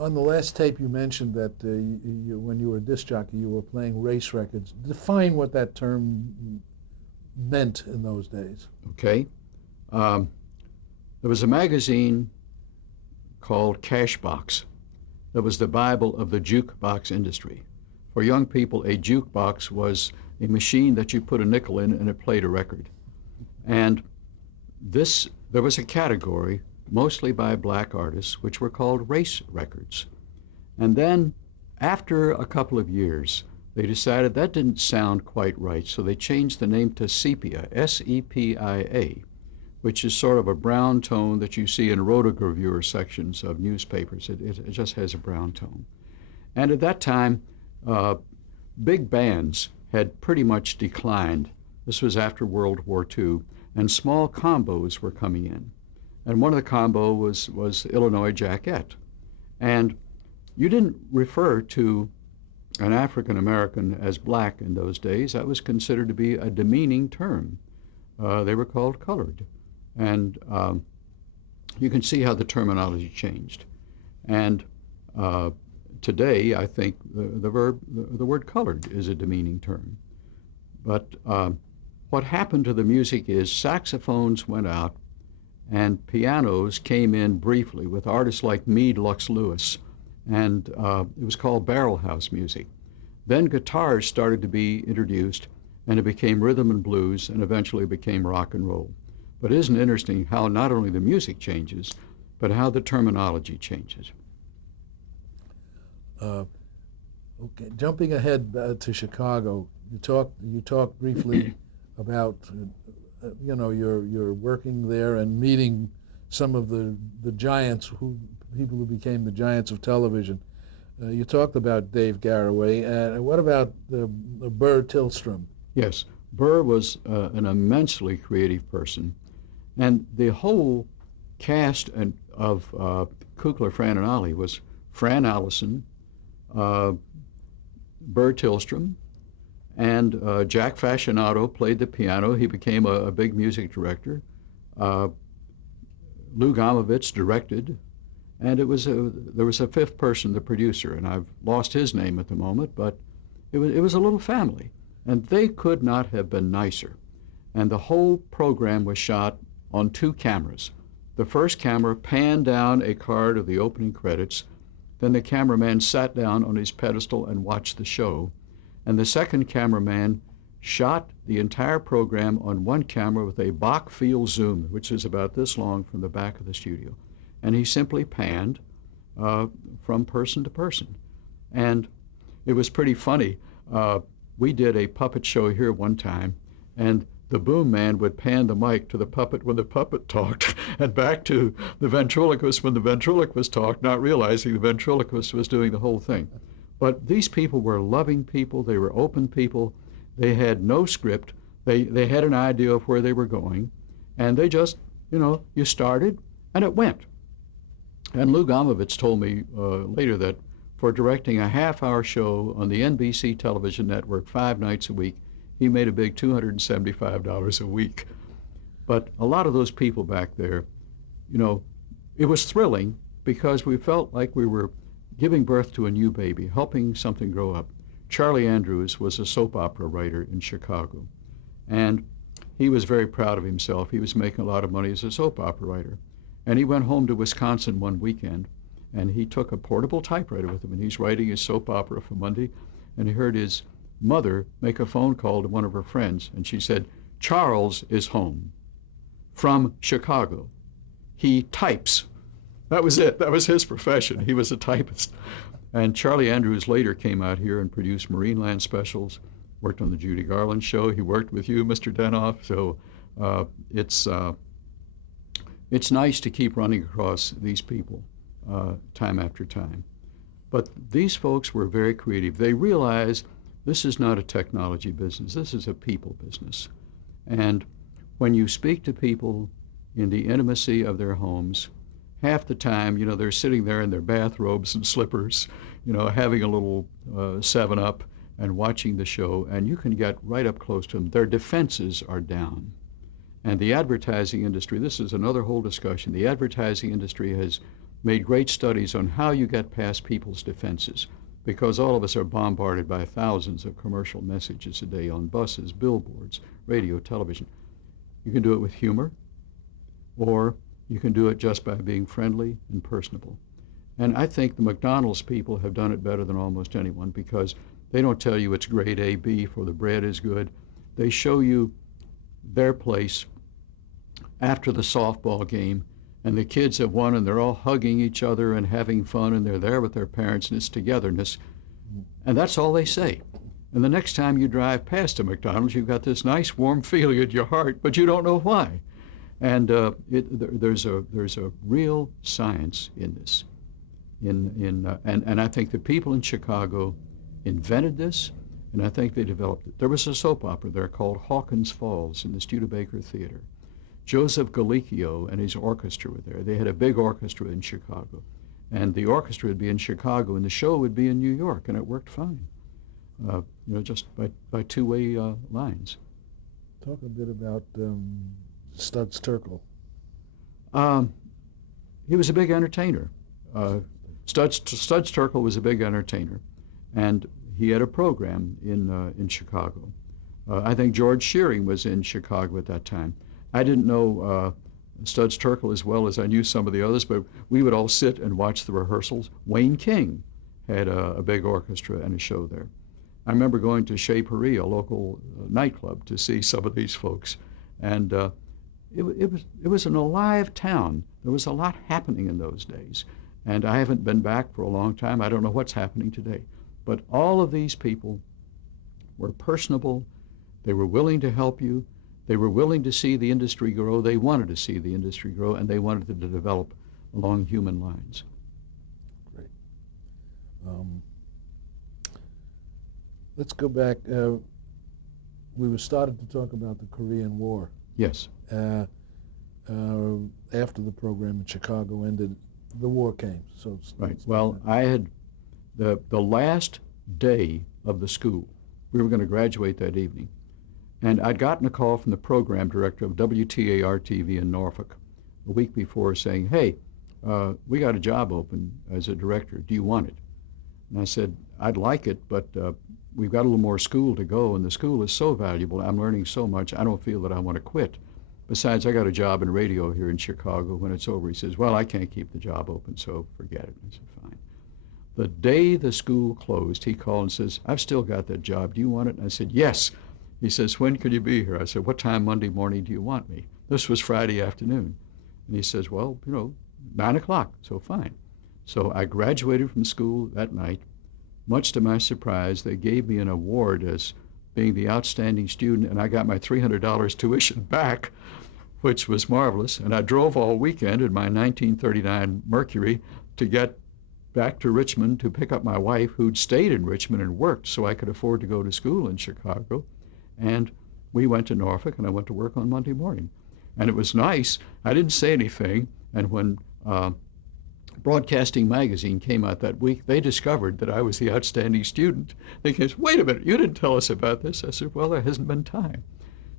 On the last tape, you mentioned that when you were a disc jockey, you were playing race records. Define what that term meant in those days. Okay. Um, there was a magazine called Cashbox that was the Bible of the jukebox industry. For young people, a jukebox was a machine that you put a nickel in and it played a record. And there was a category, mostly by black artists, which were called race records. And then, after a couple of years, they decided that didn't sound quite right, so they changed the name to sepia, S-E-P-I-A, which is sort of a brown tone that you see in rotogravure sections of newspapers. It just has a brown tone. And at that time, big bands had pretty much declined. This was after World War II, and small combos were coming in. And one of the combo was Illinois Jackette. And you didn't refer to an African American as black in those days. That was considered to be a demeaning term. They were called colored. And you can see how the terminology changed. And today, I think the word colored is a demeaning term. But what happened to the music is saxophones went out and pianos came in briefly with artists like Meade Lux Lewis, and it was called barrel house music. Then guitars started to be introduced, and it became rhythm and blues, and eventually became rock and roll. But isn't it interesting how not only the music changes, but how the terminology changes? Okay, jumping ahead to Chicago, you talked briefly about you're working there and meeting some of the giants, people who became the giants of television. You talked about Dave Garroway. What about Burr Tillstrom? Yes, Burr was an immensely creative person, and the whole cast of Kukla, Fran, and Ollie was Fran Allison, Burr Tillstrom, and Jack Fascinato played the piano. He became a big music director. Lou Gomovitz directed, and there was a fifth person, the producer, and I've lost his name at the moment, but it was a little family, and they could not have been nicer. And the whole program was shot on 2 cameras. The first camera panned down a card of the opening credits, then the cameraman sat down on his pedestal and watched the show, and the second cameraman shot the entire program on 1 camera with a Bach field zoom, which is about this long from the back of the studio. And he simply panned from person to person. And it was pretty funny. We did a puppet show here one time, and the boom man would pan the mic to the puppet when the puppet talked, and back to the ventriloquist when the ventriloquist talked, not realizing the ventriloquist was doing the whole thing. But these people were loving people. They were open people. They had no script. They had an idea of where they were going, and they just, you started, and it went. And Lou Gomovitz told me later that for directing a half-hour show on the NBC television network 5 nights a week, he made a big $275 a week. But a lot of those people back there, it was thrilling because we felt like we were giving birth to a new baby, helping something grow up. Charlie Andrews was a soap opera writer in Chicago, and he was very proud of himself. He was making a lot of money as a soap opera writer. And he went home to Wisconsin one weekend, and he took a portable typewriter with him, and he's writing his soap opera for Monday, and he heard his mother make a phone call to one of her friends, and she said, "Charles is home from Chicago. He types." That was it. That was his profession. He was a typist. And Charlie Andrews later came out here and produced Marineland specials, worked on the Judy Garland show. He worked with you, Mr. Denoff. So it's nice to keep running across these people time after time. But these folks were very creative. They realized this is not a technology business. This is a people business. And when you speak to people in the intimacy of their homes, half the time, they're sitting there in their bathrobes and slippers, having a little 7-Up and watching the show, and you can get right up close to them. Their defenses are down. And the advertising industry, this is another whole discussion. The advertising industry has made great studies on how you get past people's defenses, because all of us are bombarded by thousands of commercial messages a day on buses, billboards, radio, television. You can do it with humor, or you can do it just by being friendly and personable. And I think the McDonald's people have done it better than almost anyone, because they don't tell you it's grade A, beef, or the bread is good. They show you their place after the softball game, and the kids have won, and they're all hugging each other and having fun, and they're there with their parents, and it's togetherness. And that's all they say. And the next time you drive past a McDonald's, you've got this nice warm feeling in your heart, but you don't know why. And there's a real science in this. And I think the people in Chicago invented this, and I think they developed it. There was a soap opera there called Hawkins Falls in the Studebaker Theater. Joseph Galicchio and his orchestra were there. They had a big orchestra in Chicago. And the orchestra would be in Chicago, and the show would be in New York, and it worked fine. Just by two-way lines. Talk a bit about Studs Terkel. He was a big entertainer. Studs Terkel was a big entertainer, and he had a program in Chicago. I think George Shearing was in Chicago at that time. I didn't know Studs Terkel as well as I knew some of the others, but we would all sit and watch the rehearsals. Wayne King had a big orchestra and a show there. I remember going to Chez Paris, a local nightclub, to see some of these folks, and it was an alive town. There was a lot happening in those days, and I haven't been back for a long time. I don't know what's happening today, but all of these people were personable. They were willing to help you. They were willing to see the industry grow. They wanted to see the industry grow, and they wanted it to develop along human lines. Great. Let's go back. We were starting to talk about the Korean War. Yes. After the program in Chicago ended, the war came. Right. Well, I had the last day of the school. We were going to graduate that evening. And I'd gotten a call from the program director of WTAR-TV in Norfolk a week before saying, hey, we got a job open as a director. Do you want it? And I said, I'd like it, but we've got a little more school to go, and the school is so valuable. I'm learning so much. I don't feel that I want to quit. Besides, I got a job in radio here in Chicago. When it's over, he says, well, I can't keep the job open, so forget it. I said, fine. The day the school closed, he called and says, I've still got that job. Do you want it? And I said, yes. He says, when could you be here? I said, what time Monday morning do you want me? This was Friday afternoon. And he says, well, 9 o'clock, so fine. So I graduated from school that night. Much to my surprise, they gave me an award as being the outstanding student, and I got my $300 tuition back, which was marvelous. And I drove all weekend in my 1939 Mercury to get back to Richmond to pick up my wife, who'd stayed in Richmond and worked so I could afford to go to school in Chicago. And we went to Norfolk, and I went to work on Monday morning. And it was nice. I didn't say anything. And when Broadcasting Magazine came out that week, they discovered that I was the outstanding student. They came, wait a minute, you didn't tell us about this. I said, well, there hasn't been time.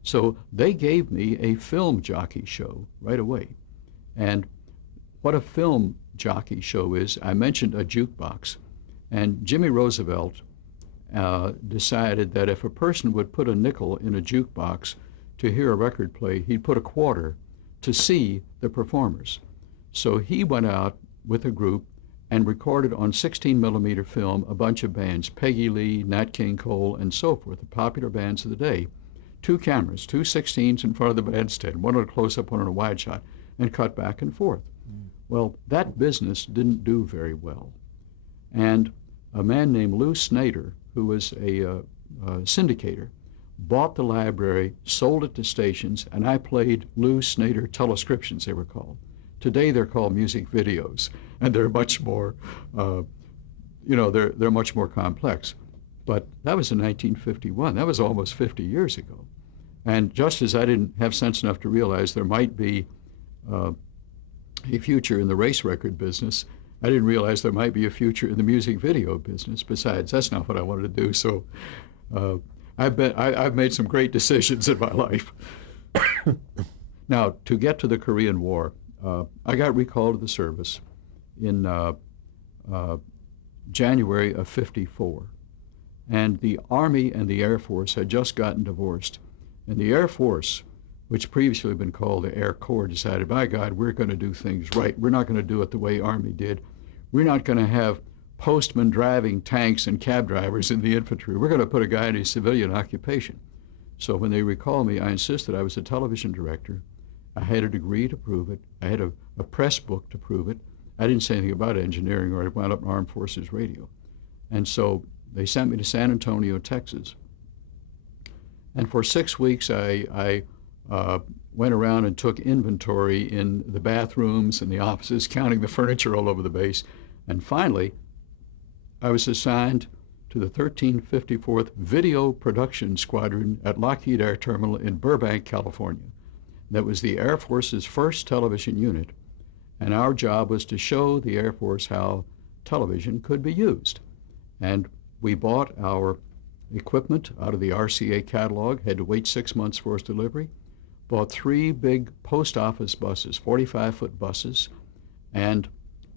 So they gave me a film jockey show right away. And what a film jockey show is, I mentioned a jukebox. And Jimmy Roosevelt decided that if a person would put a nickel in a jukebox to hear a record play, he'd put a quarter to see the performers. So he went out with a group and recorded on 16-millimeter film a bunch of bands, Peggy Lee, Nat King Cole, and so forth, the popular bands of the day. 2 cameras, 2 16s in front of the bandstand, one on a close-up, one on a wide shot, and cut back and forth. Well, that business didn't do very well. And a man named Lou Snyder, who was a syndicator, bought the library, sold it to stations, and I played Lou Snyder telescriptions, they were called. Today they're called music videos, and they're much more, they're much more complex. But that was in 1951. That was almost 50 years ago. And just as I didn't have sense enough to realize there might be a future in the race record business, I didn't realize there might be a future in the music video business. Besides, that's not what I wanted to do. So I've made some great decisions in my life. Now, to get to the Korean War, I got recalled to the service in January of '54. And the Army and the Air Force had just gotten divorced. And the Air Force, which previously had been called the Air Corps, decided, by God, we're going to do things right. We're not going to do it the way Army did. We're not going to have postmen driving tanks and cab drivers in the infantry. We're going to put a guy in a civilian occupation. So when they recalled me, I insisted I was a television director. I had a degree to prove it. I had a press book to prove it. I didn't say anything about engineering, or I wound up in Armed Forces Radio. And so they sent me to San Antonio, Texas. And for 6 weeks, I went around and took inventory in the bathrooms and the offices, counting the furniture all over the base. And finally, I was assigned to the 1354th Video Production Squadron at Lockheed Air Terminal in Burbank, California. That was the Air Force's first television unit, and our job was to show the Air Force how television could be used. And we bought our equipment out of the RCA catalog, had to wait 6 months for its delivery, bought 3 big post office buses, 45-foot buses, and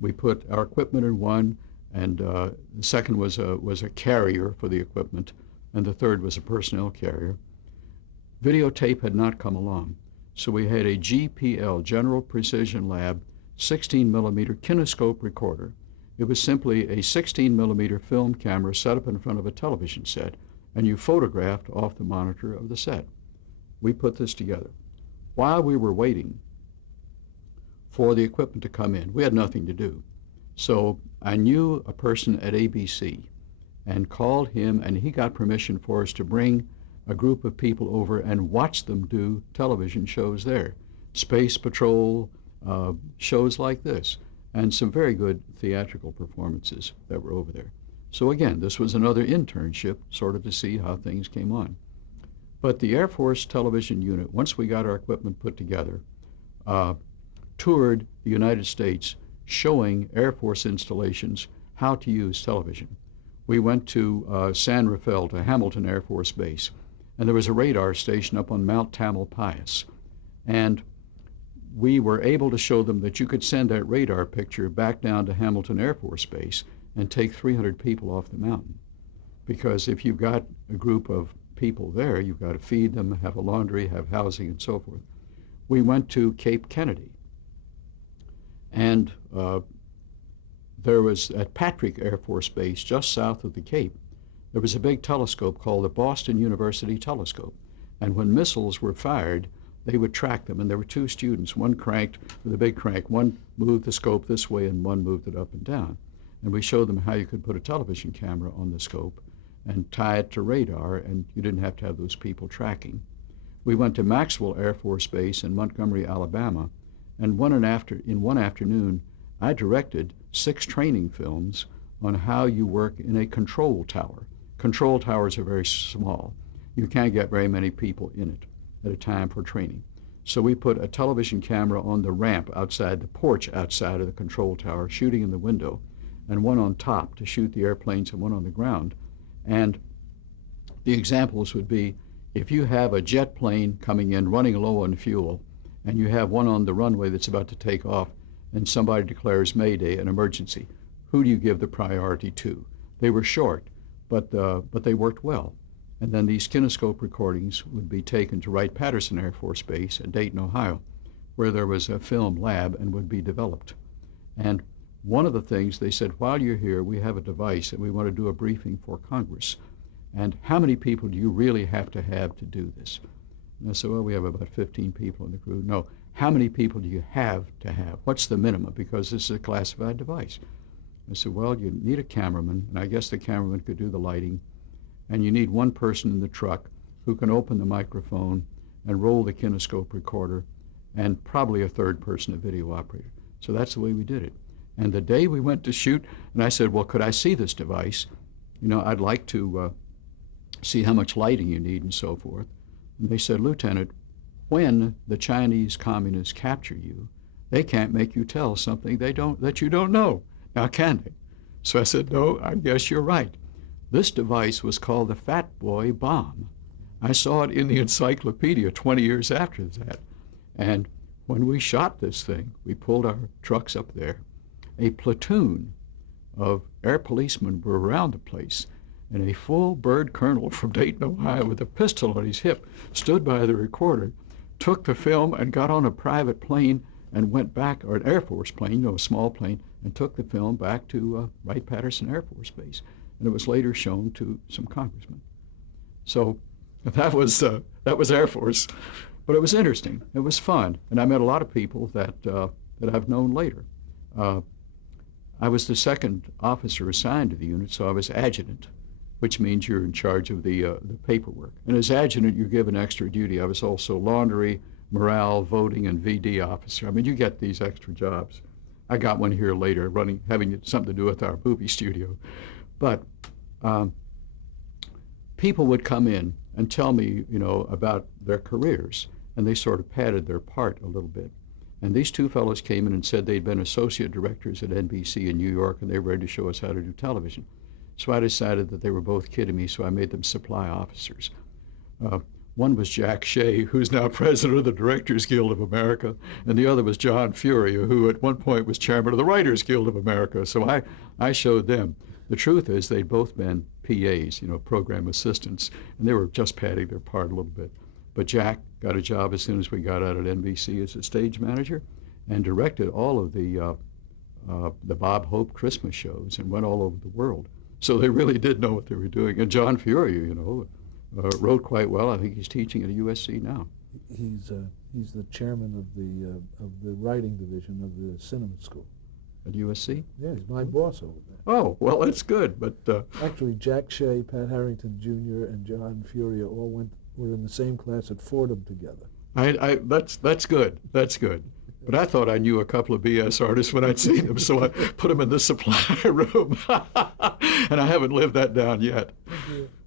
we put our equipment in one, and the second was a carrier for the equipment, and the third was a personnel carrier. Videotape had not come along, so we had a GPL, General Precision Lab, 16-millimeter kinescope recorder. It was simply a 16-millimeter film camera set up in front of a television set, and you photographed off the monitor of the set. We put this together. While we were waiting for the equipment to come in, we had nothing to do. So I knew a person at ABC and called him, and he got permission for us to bring a group of people over and watch them do television shows there. Space Patrol, shows like this, and some very good theatrical performances that were over there. So again, this was another internship, sort of to see how things came on. But the Air Force television unit, once we got our equipment put together, toured the United States showing Air Force installations how to use television. We went to San Rafael, to Hamilton Air Force Base, and there was a radar station up on Mount Tamalpais. And we were able to show them that you could send that radar picture back down to Hamilton Air Force Base and take 300 people off the mountain. Because if you've got a group of people there, you've got to feed them, have a laundry, have housing, and so forth. We went to Cape Kennedy, and there was at Patrick Air Force Base, just south of the Cape, there was a big telescope called the Boston University Telescope. And when missiles were fired, they would track them, and there were 2 students, one cranked with a big crank, one moved the scope this way and one moved it up and down. And we showed them how you could put a television camera on the scope and tie it to radar, and you didn't have to have those people tracking. We went to Maxwell Air Force Base in Montgomery, Alabama, and in one afternoon, I directed 6 training films on how you work in a control tower. Control towers are very small. You can't get very many people in it at a time for training. So we put a television camera on the ramp outside the porch outside of the control tower, shooting in the window, and one on top to shoot the airplanes and one on the ground. And the examples would be, if you have a jet plane coming in running low on fuel, and you have one on the runway that's about to take off, and somebody declares Mayday, an emergency, who do you give the priority to? They were short, but they worked well. And then these kinescope recordings would be taken to Wright-Patterson Air Force Base at Dayton, Ohio, where there was a film lab and would be developed. And one of the things they said, while you're here, we have a device and we want to do a briefing for Congress. And how many people do you really have to do this? And I said, well, we have about 15 people in the crew. No, how many people do you have to have? What's the minimum? Because this is a classified device. I said, well, you need a cameraman, and I guess the cameraman could do the lighting, and you need one person in the truck who can open the microphone and roll the kinescope recorder, and probably a third person, a video operator. So that's the way we did it. And the day we went to shoot, and I said, well, could I see this device? You know, I'd like to see how much lighting you need and so forth. And they said, Lieutenant, when the Chinese communists capture you, they can't make you tell something that you don't know. Now, can they? So I said, no, I guess you're right. This device was called the Fat Boy Bomb. I saw it in the encyclopedia 20 years after that. And when we shot this thing, we pulled our trucks up there, a platoon of air policemen were around the place, and a full bird colonel from Dayton, Ohio, with a pistol on his hip, stood by the recorder, took the film, and got on a private plane and went back, or an Air Force plane, a small plane, and took the film back to Wright-Patterson Air Force Base. And it was later shown to some congressmen. So that was Air Force. But it was interesting. It was fun. And I met a lot of people that I've known later. I was the second officer assigned to the unit, so I was adjutant, which means you're in charge of the paperwork. And as adjutant, you're given extra duty. I was also laundry, morale, voting, and VD officer. I mean, you get these extra jobs. I got one here later, having something to do with our movie studio. But people would come in and tell me, about their careers, and they sort of padded their part a little bit. And these two fellows came in and said they'd been associate directors at NBC in New York, and they were ready to show us how to do television. So I decided that they were both kidding me, so I made them supply officers. One was Jack Shea, who's now president of the Directors Guild of America, and the other was John Furia, who at one point was chairman of the Writers Guild of America. So I showed them. The truth is they'd both been PAs, program assistants, and they were just padding their part a little bit. But Jack got a job as soon as we got out at NBC as a stage manager, and directed all of the Bob Hope Christmas shows and went all over the world. So they really did know what they were doing. And John Furia, wrote quite well. I think he's teaching at USC now. He's the chairman of the writing division of the cinema school. At USC? Yeah, he's my boss over there. Oh, well, that's good. But actually, Jack Shea, Pat Harrington Jr., and John Furia all were in the same class at Fordham together. That's good. That's good. But I thought I knew a couple of BS artists when I'd seen them, so I put them in the supply room. And I haven't lived that down yet.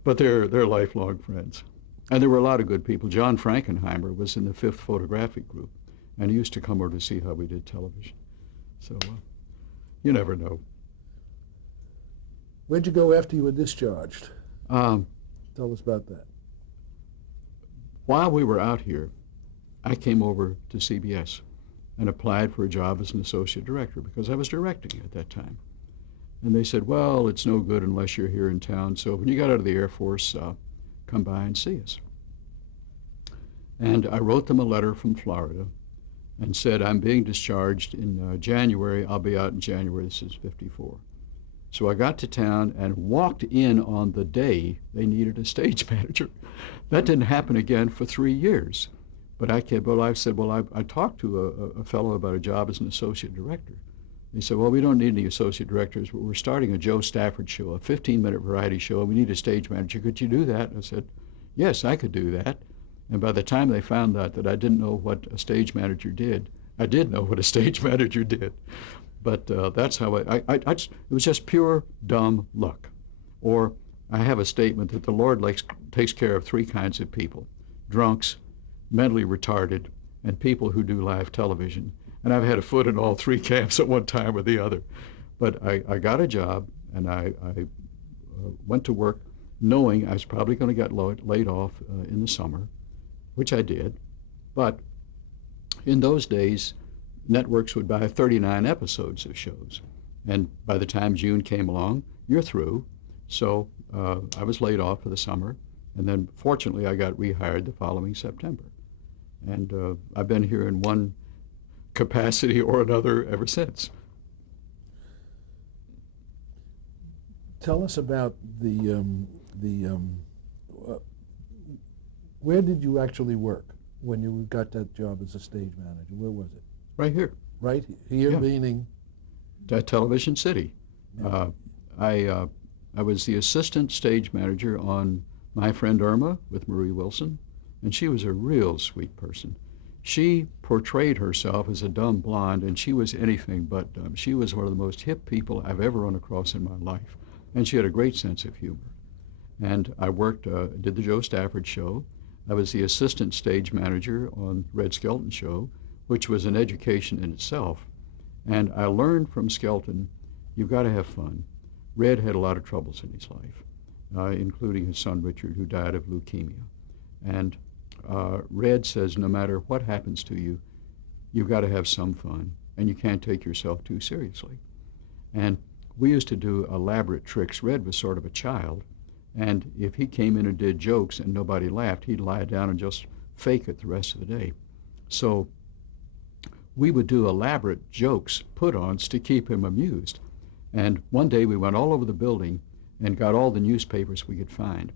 But they're lifelong friends. And there were a lot of good people. John Frankenheimer was in the 5th Photographic Group, and he used to come over to see how we did television. So you never know. Where'd you go after you were discharged? Tell us about that. While we were out here, I came over to CBS and applied for a job as an associate director because I was directing at that time. And they said, well, it's no good unless you're here in town. So when you got out of the Air Force, come by and see us. And I wrote them a letter from Florida and said, I'm being discharged in January. I'll be out in January. This is 54. So I got to town and walked in on the day they needed a stage manager. That didn't happen again for 3 years. But I said, I talked to a fellow about a job as an associate director. He said, well, we don't need any associate directors, but we're starting a Joe Stafford show, a 15-minute variety show, and we need a stage manager. Could you do that? And I said, yes, I could do that. And by the time they found out that I didn't know what a stage manager did, I did know what a stage manager did. But that's how it was just pure dumb luck. Or I have a statement that the Lord takes care of 3 kinds of people: drunks, mentally retarded, and people who do live television. And I've had a foot in all 3 camps at one time or the other. But I got a job, and I went to work knowing I was probably going to get laid off in the summer, which I did. But in those days, networks would buy 39 episodes of shows. And by the time June came along, you're through. So I was laid off for the summer. And then fortunately, I got rehired the following September. And I've been here in one capacity or another ever since. Tell us about where did you actually work when you got that job as a stage manager? Where was it? Right here. Right here, Yeah. meaning? Television City. Yeah. I was the assistant stage manager on My Friend Irma with Marie Wilson, and she was a real sweet person. She portrayed herself as a dumb blonde, and she was anything but dumb. She was one of the most hip people I've ever run across in my life, and she had a great sense of humor. And I did the Joe Stafford show. I was the assistant stage manager on Red Skelton show, which was an education in itself. And I learned from Skelton, you've got to have fun. Red had a lot of troubles in his life, including his son Richard, who died of leukemia. And Red says, no matter what happens to you, you've got to have some fun, and you can't take yourself too seriously. And we used to do elaborate tricks. Red was sort of a child, and if he came in and did jokes and nobody laughed, he'd lie down and just fake it the rest of the day. So we would do elaborate jokes, put-ons, to keep him amused. And one day we went all over the building and got all the newspapers we could find.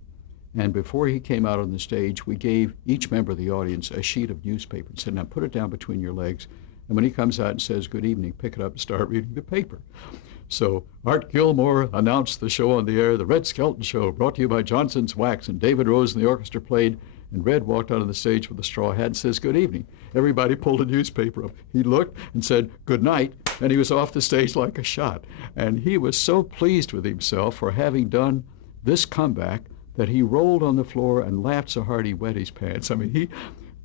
And before he came out on the stage, we gave each member of the audience a sheet of newspaper and said, now put it down between your legs. And when he comes out and says, good evening, pick it up and start reading the paper. So Art Gilmore announced the show on the air, The Red Skelton Show, brought to you by Johnson's Wax. And David Rose and the orchestra played, and Red walked out on the stage with a straw hat and says, good evening. Everybody pulled a newspaper up. He looked and said, good night, and he was off the stage like a shot. And he was so pleased with himself for having done this comeback that he rolled on the floor and laughed so hard he wet his pants. I mean,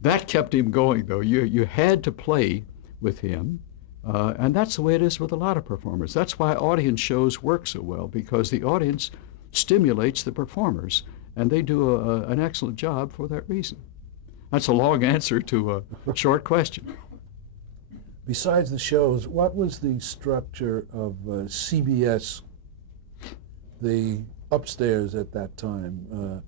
that kept him going, though. You had to play with him, and that's the way it is with a lot of performers. That's why audience shows work so well, because the audience stimulates the performers, and they do an excellent job for that reason. That's a long answer to a short question. Besides the shows, what was the structure of CBS, the upstairs at that time,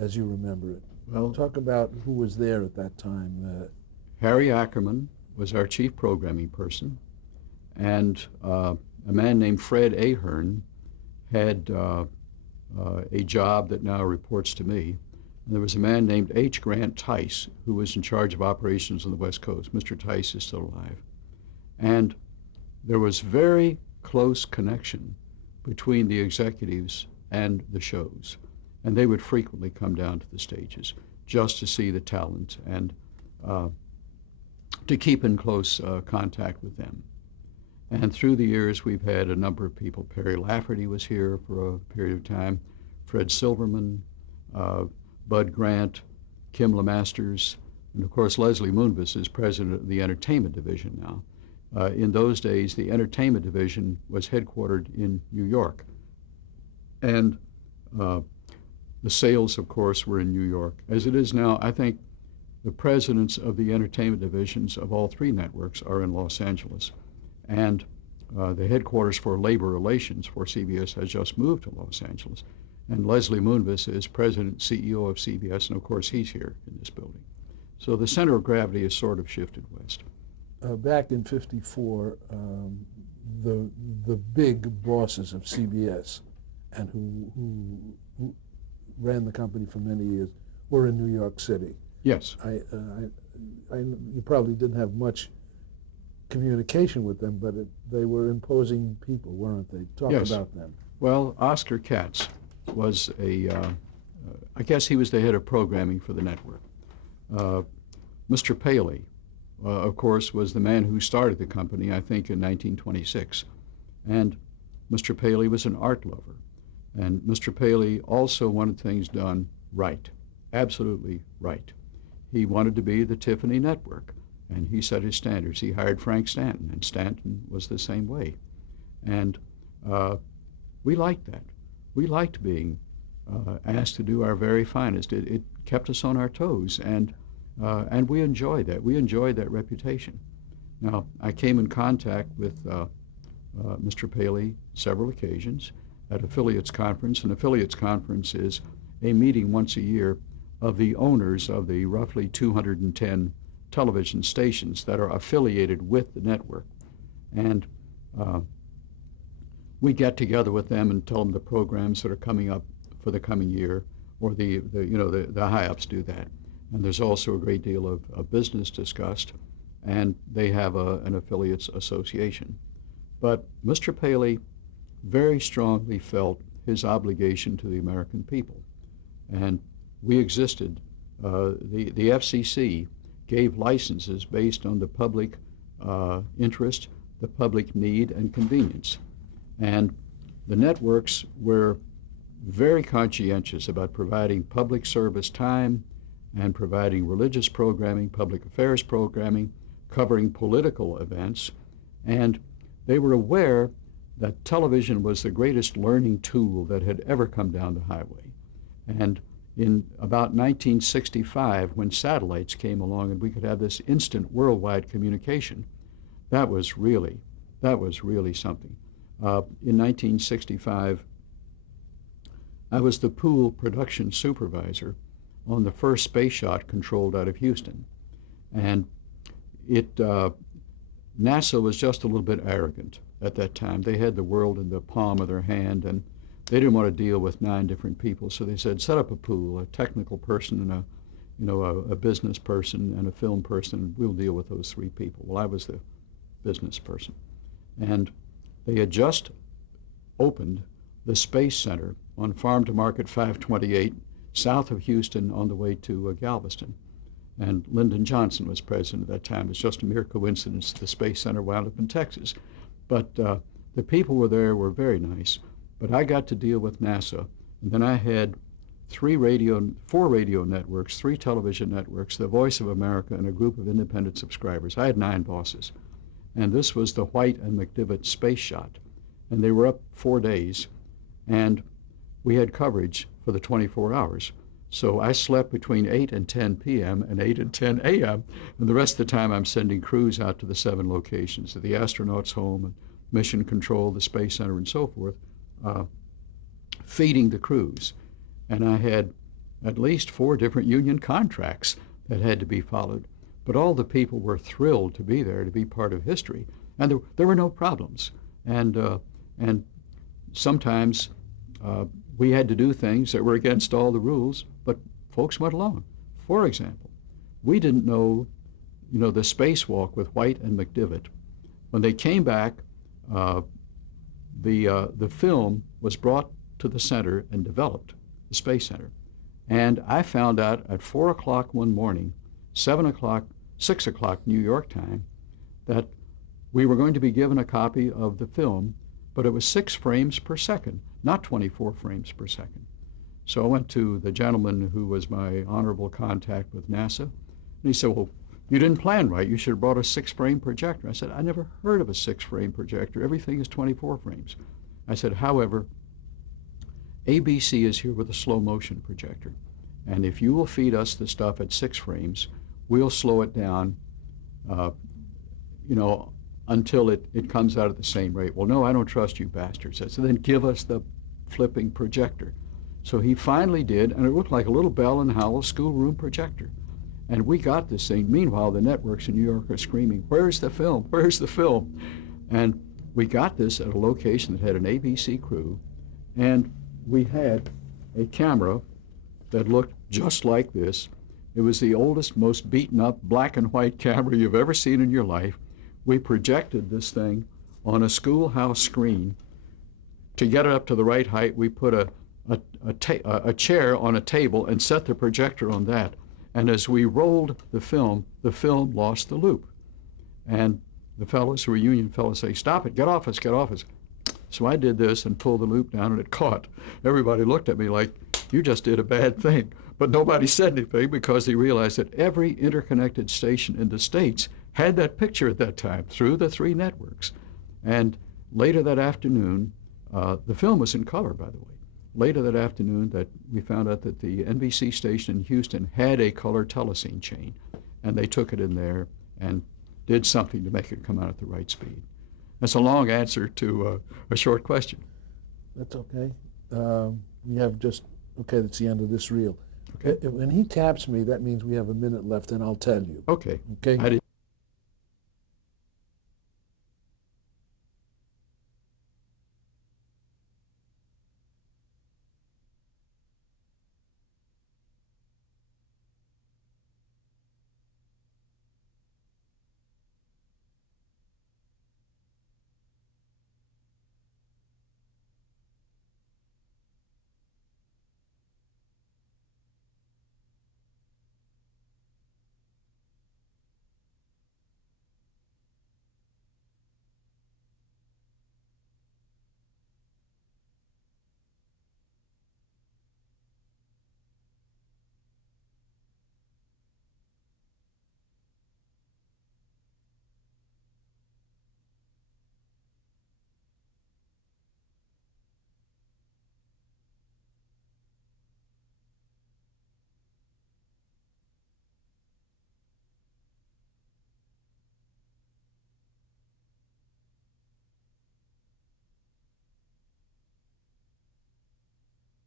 as you remember it? Well, talk about who was there at that time. Harry Ackerman was our chief programming person, and a man named Fred Ahern had a job that now reports to me. And there was a man named H. Grant Tice who was in charge of operations on the West Coast. Mr. Tice is still alive. And there was very close connection between the executives and the shows. And they would frequently come down to the stages just to see the talent and to keep in close contact with them. And through the years, we've had a number of people. Perry Lafferty was here for a period of time, Fred Silverman, Bud Grant, Kim LeMasters, and of course Leslie Moonves is president of the entertainment division now. In those days, the entertainment division was headquartered in New York. And the sales, of course, were in New York. As it is now, I think the presidents of the entertainment divisions of all three networks are in Los Angeles. And the headquarters for labor relations for CBS has just moved to Los Angeles. And Leslie Moonves is president and CEO of CBS, and of course he's here in this building. So the center of gravity has sort of shifted west. Back in '54, the big bosses of CBS and who ran the company for many years were in New York City. Yes. You probably didn't have much communication with them, but they were imposing people, weren't they? Talk Yes. about them. Well, Oscar Katz was I guess he was the head of programming for the network. Mr. Paley, of course, was the man who started the company, I think, in 1926. And Mr. Paley was an art lover. And Mr. Paley also wanted things done right, absolutely right. He wanted to be the Tiffany network, and he set his standards. He hired Frank Stanton, and Stanton was the same way. And we liked that. We liked being asked to do our very finest. It kept us on our toes, and we enjoyed that. We enjoyed that reputation. Now, I came in contact with Mr. Paley several occasions at Affiliates Conference. An Affiliates Conference is a meeting once a year of the owners of the roughly 210 television stations that are affiliated with the network. And we get together with them and tell them the programs that are coming up for the coming year, or the high-ups do that. And there's also a great deal of business discussed, and they have an affiliates association. But Mr. Paley very strongly felt his obligation to the American people. And we existed. The FCC gave licenses based on the public interest, the public need, and convenience. And the networks were very conscientious about providing public service time and providing religious programming, public affairs programming, covering political events. And they were aware that television was the greatest learning tool that had ever come down the highway. And in about 1965, when satellites came along and we could have this instant worldwide communication, that was really something. In 1965, I was the pool production supervisor on the first space shot controlled out of Houston. And NASA was just a little bit arrogant at that time. They had the world in the palm of their hand, and they didn't want to deal with 9 different people. So they said, set up a pool, a technical person and a business person and a film person. We'll deal with those 3 people. Well, I was the business person. And they had just opened the Space Center on Farm to Market 528 south of Houston on the way to Galveston. And Lyndon Johnson was president at that time. It's just a mere coincidence the Space Center wound up in Texas. But the people were very nice. But I got to deal with NASA. And then I had 4 radio networks, 3 television networks, the Voice of America, and a group of independent subscribers. I had 9 bosses. And this was the White and McDivitt space shot. And they were up 4 days. And we had coverage for the 24 hours. So I slept between 8 and 10 p.m. and 8 and 10 a.m. And the rest of the time I'm sending crews out to the 7 locations, to the astronauts' home, and mission control, the Space Center, and so forth, feeding the crews. And I had at least 4 different union contracts that had to be followed. But all the people were thrilled to be there, to be part of history. And there were no problems. And sometimes we had to do things that were against all the rules, but folks went along. For example, we didn't know, the spacewalk with White and McDivitt. When they came back, the film was brought to the center and developed, the Space Center. And I found out at 4 o'clock one morning, 7 o'clock, 6 o'clock New York time, that we were going to be given a copy of the film, but it was 6 frames per second, not 24 frames per second. So I went to the gentleman who was my honorable contact with NASA, and he said, well, you didn't plan right. You should have brought a 6-frame projector. I said, I never heard of a 6-frame projector. Everything is 24 frames. I said, however, ABC is here with a slow motion projector. And if you will feed us the stuff at 6 frames, we'll slow it down, until it comes out at the same rate. Well, no, I don't trust you bastards. I said, then give us the flipping projector. So he finally did, and it looked like a little Bell and Howell schoolroom projector. And we got this thing. Meanwhile, the networks in New York are screaming, where's the film? Where's the film? And we got this at a location that had an ABC crew, and we had a camera that looked just like this. It was the oldest, most beaten up black and white camera you've ever seen in your life. We projected this thing on a schoolhouse screen. To get it up to the right height, we put a chair on a table and set the projector on that. And as we rolled the film lost the loop. And the fellows who were union fellows say, stop it, get off us, get off us. So I did this and pulled the loop down, and it caught. Everybody looked at me like, you just did a bad thing. But nobody said anything because they realized that every interconnected station in the States had that picture at that time through the 3 networks. And later that afternoon, the film was in color, by the way. Later that afternoon, that we found out that the NBC station in Houston had a color telecine chain, and they took it in there and did something to make it come out at the right speed. That's a long answer to a short question. That's okay. We have that's the end of this reel. Okay. When he taps me, that means we have a minute left, and I'll tell you. Okay. Okay? I didn't